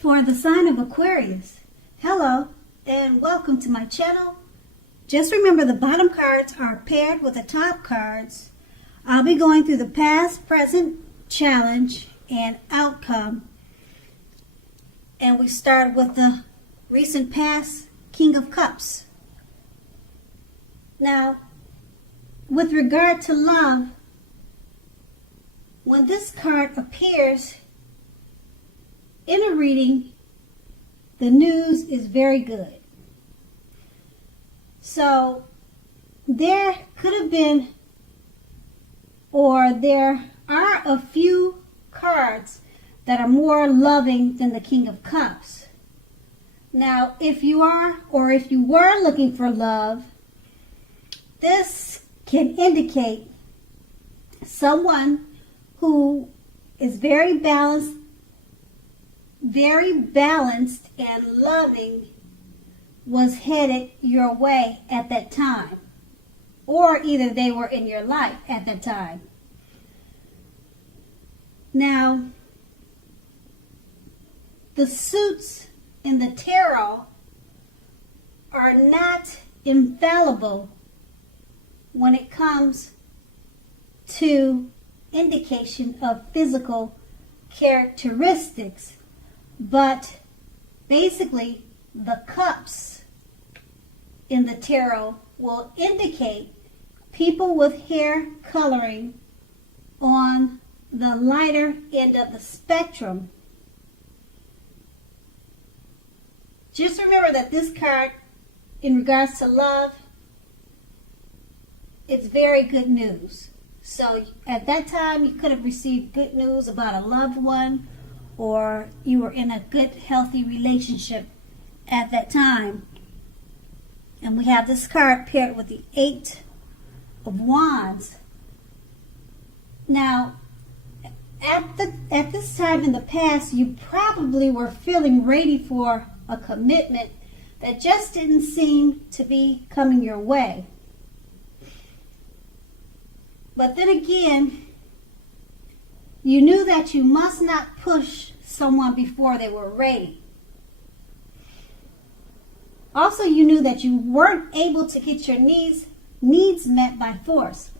For the sign of Aquarius, hello and welcome to my channel. Just remember the bottom cards are paired with the top cards. I'll be going through the past, present, challenge, and outcome. And we start with the recent past King of Cups. Now, with regard to love, when this card appears in a reading, the news is very good. So there could have been, or there are a few cards that are more loving than the King of Cups. Now, if you are, or if you were looking for love, this can indicate someone who is very balanced and loving was headed your way at that time, or either they were in your life at that time. Now, the suits in the tarot are not infallible when it comes to indication of physical characteristics, but basically the cups in the tarot will indicate people with hair coloring on the lighter end of the spectrum. Just remember that this card, in regards to love, it's very good news. So at that time, you could have received good news about a loved one, or you were in a good, healthy relationship at that time. And we have this card paired with the Eight of Wands. Now, at this time in the past, you probably were feeling ready for a commitment that just didn't seem to be coming your way. But then again, you knew that you must not push someone before they were ready. Also, you knew that you weren't able to get your needs met by force.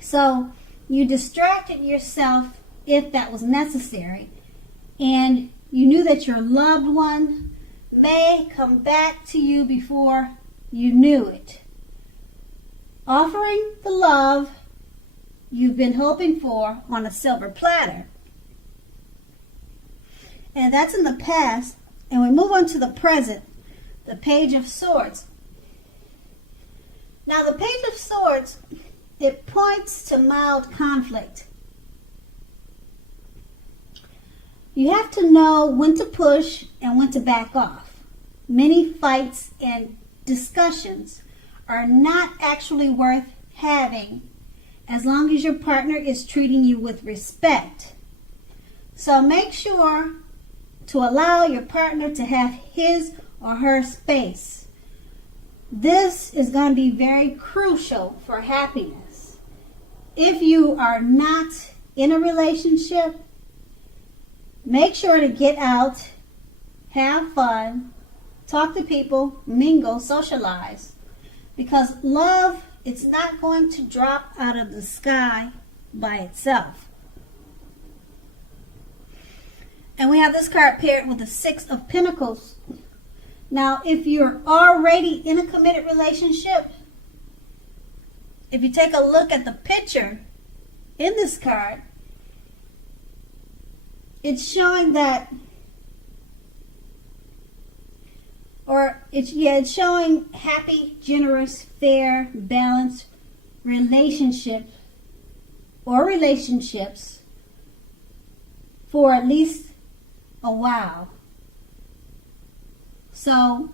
So you distracted yourself if that was necessary. And you knew that your loved one may come back to you before you knew it, offering the love you've been hoping for on a silver platter. And that's in the past. And we move on to the present, the Page of Swords. Now, the Page of Swords, it points to mild conflict. You have to know when to push and when to back off. Many fights and discussions are not actually worth having as long as your partner is treating you with respect. So make sure to allow your partner to have his or her space. This is going to be very crucial for happiness. If you are not in a relationship, make sure to get out, have fun, talk to people, mingle, socialize. Because love, it's not going to drop out of the sky by itself. And we have this card paired with the Six of Pentacles. Now, if you're already in a committed relationship, if you take a look at the picture in this card, it's showing that, it's showing happy, generous, fair, balanced relationship or relationships for at least a while. So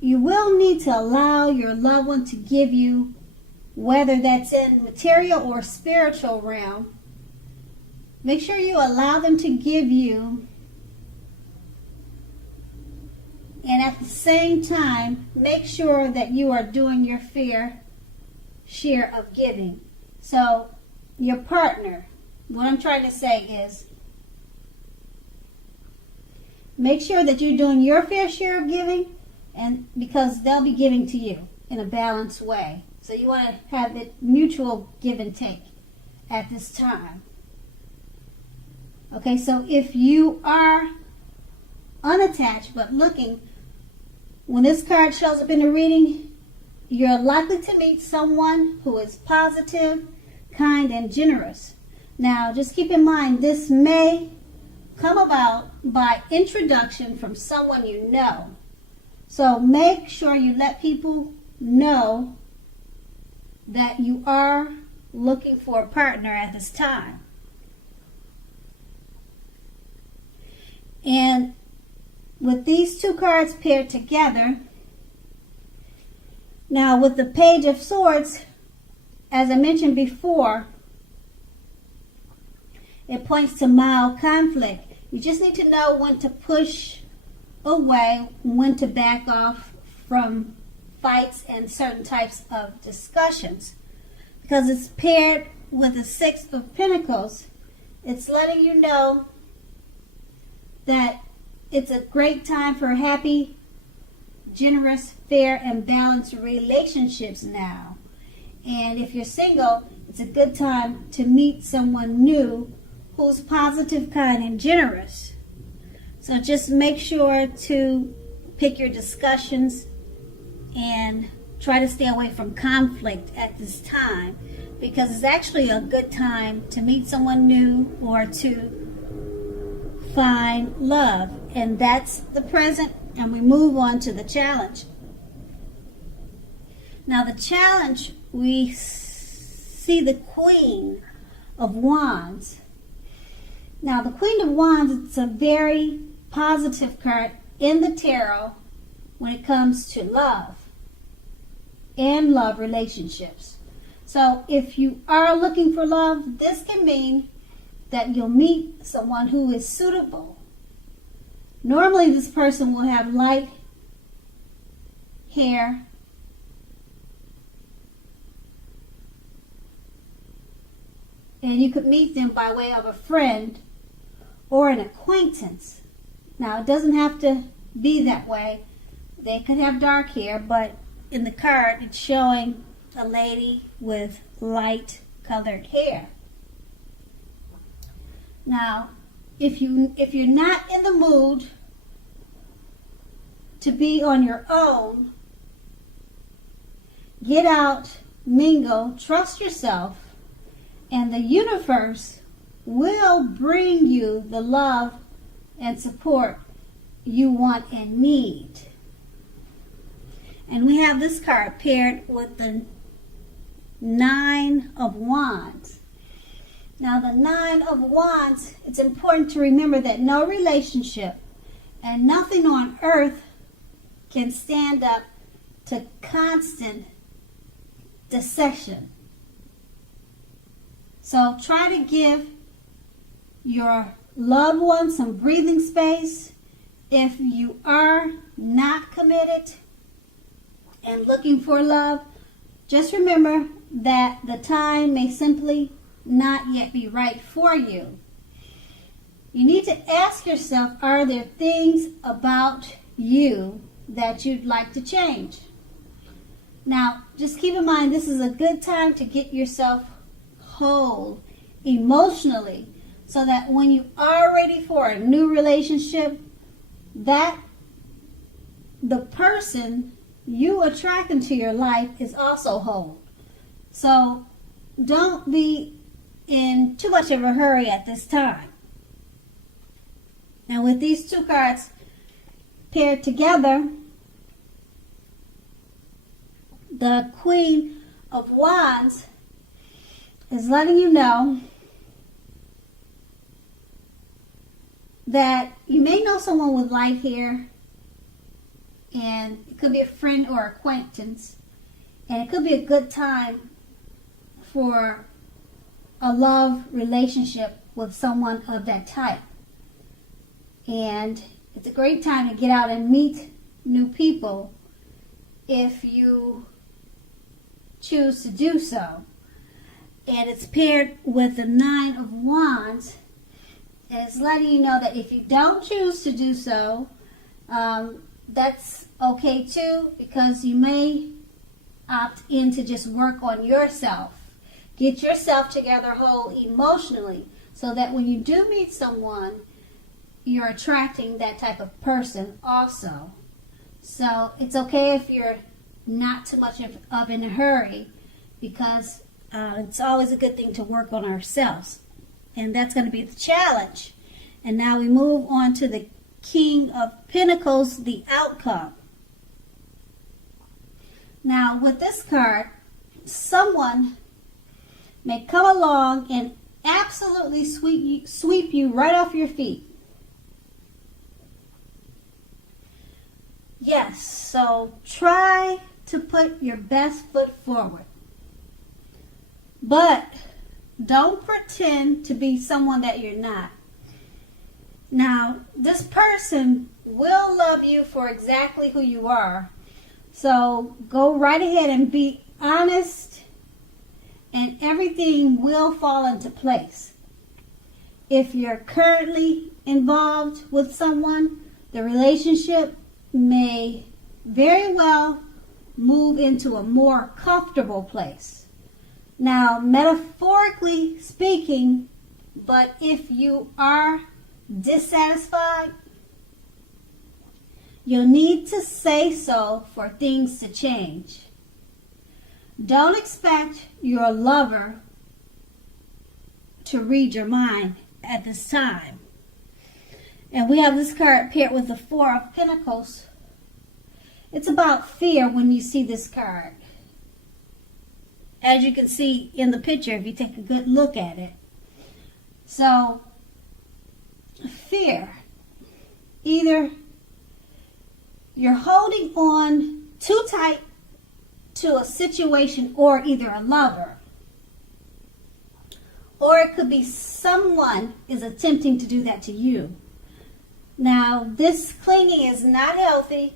you will need to allow your loved one to give you, whether that's in material or spiritual realm, make sure you allow them to give you, and at the same time, make sure that you are doing your fair share of giving. So your partner, what I'm trying to say is, make sure that you're doing your fair share of giving, and because they'll be giving to you in a balanced way. So you want to have it mutual give and take at this time. Okay, so if you are unattached but looking, when this card shows up in the reading, you're likely to meet someone who is positive, kind, and generous. Now, just keep in mind, this may come about by introduction from someone you know. So make sure you let people know that you are looking for a partner at this time. And with these two cards paired together, now with the Page of Swords, as I mentioned before, it points to mild conflict. You just need to know when to push away, when to back off from fights and certain types of discussions. Because it's paired with the Six of Pentacles, it's letting you know that it's a great time for happy, generous, fair, and balanced relationships now. And if you're single, it's a good time to meet someone new who's positive, kind, and generous. So just make sure to pick your discussions and try to stay away from conflict at this time, because it's actually a good time to meet someone new or to find love. And that's the present, and we move on to the challenge. Now the challenge, we see the Queen of Wands. Now the Queen of Wands, it's a very positive card in the tarot when it comes to love and love relationships. So if you are looking for love, this can mean that you'll meet someone who is suitable. Normally this person will have light hair, and you could meet them by way of a friend or an acquaintance. Now, it doesn't have to be that way. They could have dark hair, but in the card, it's showing a lady with light colored hair. Now, if you're not in the mood to be on your own, get out, mingle, trust yourself, and the universe will bring you the love and support you want and need. And we have this card paired with the Nine of Wands. Now the Nine of Wands, it's important to remember that no relationship and nothing on earth can stand up to constant dissection. So try to give your loved one some breathing space. If you are not committed and looking for love, just remember that the time may simply not yet be right for you. You need to ask yourself, are there things about you that you'd like to change? Now, just keep in mind, this is a good time to get yourself whole emotionally, so that when you are ready for a new relationship, that the person you attract into your life is also whole. So don't be in too much of a hurry at this time. Now with these two cards paired together, the Queen of Wands is letting you know that you may know someone with light hair, and it could be a friend or acquaintance, and it could be a good time for a love relationship with someone of that type. And it's a great time to get out and meet new people if you choose to do so. And it's paired with the Nine of Wands, And it's letting you know that if you don't choose to do so, that's okay too, because you may opt in to just work on yourself. Get yourself together whole emotionally, so that when you do meet someone, you're attracting that type of person also. So it's okay if you're not too much of in a hurry, because it's always a good thing to work on ourselves. And that's going to be the challenge. And now we move on to the King of Pentacles, the outcome. Now with this card, someone may come along and absolutely sweep you right off your feet. Yes, so try to put your best foot forward. But don't pretend to be someone that you're not. Now, this person will love you for exactly who you are. So go right ahead and be honest, and everything will fall into place. If you're currently involved with someone, the relationship may very well move into a more comfortable place. Now, metaphorically speaking, but if you are dissatisfied, you'll need to say so for things to change. Don't expect your lover to read your mind at this time. And we have this card paired with the Four of Pentacles. It's about fear when you see this card. As you can see in the picture, if you take a good look at it. So, fear. Either you're holding on too tight to a situation or either a lover, or it could be someone is attempting to do that to you. Now, this clinging is not healthy,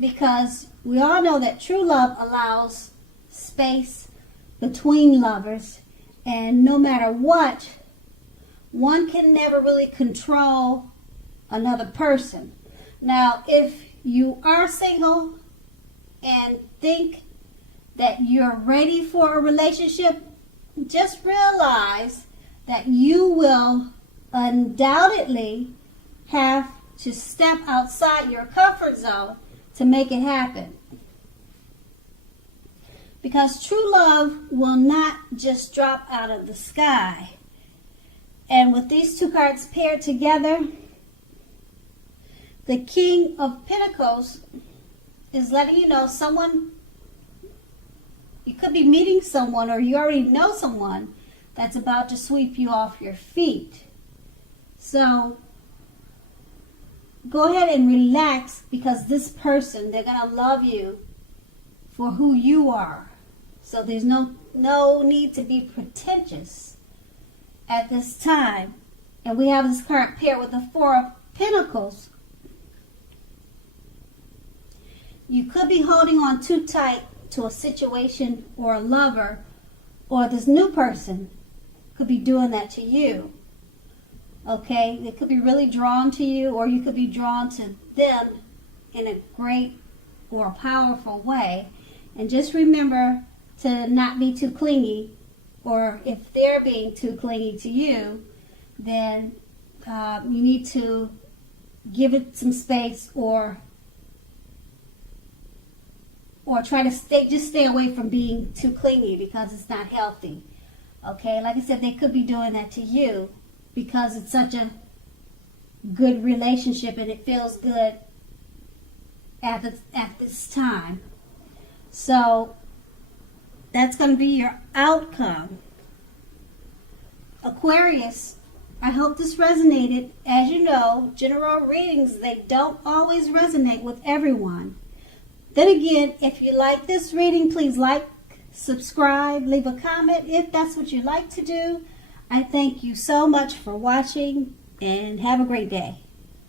because we all know that true love allows space between lovers, and no matter what, one can never really control another person. Now, if you are single and think that you're ready for a relationship, just realize that you will undoubtedly have to step outside your comfort zone to make it happen. Because true love will not just drop out of the sky. And with these two cards paired together, the King of Pentacles is letting you know someone, you could be meeting someone, or you already know someone that's about to sweep you off your feet. So go ahead and relax, because this person, they're going to love you for who you are. So there's no need to be pretentious at this time. And we have this card paired with the Four of Pentacles. You could be holding on too tight to a situation or a lover, or this new person could be doing that to you. Okay, they could be really drawn to you, or you could be drawn to them in a great or powerful way. And just remember to not be too clingy, or if they're being too clingy to you, then you need to give it some space, or try to stay away from being too clingy, because it's not healthy. Okay, like I said, they could be doing that to you because it's such a good relationship and it feels good at this time. So that's going to be your outcome. Aquarius, I hope this resonated. As you know, general readings, they don't always resonate with everyone. Then again, if you like this reading, please like, subscribe, leave a comment if that's what you like to do. I thank you so much for watching, and have a great day.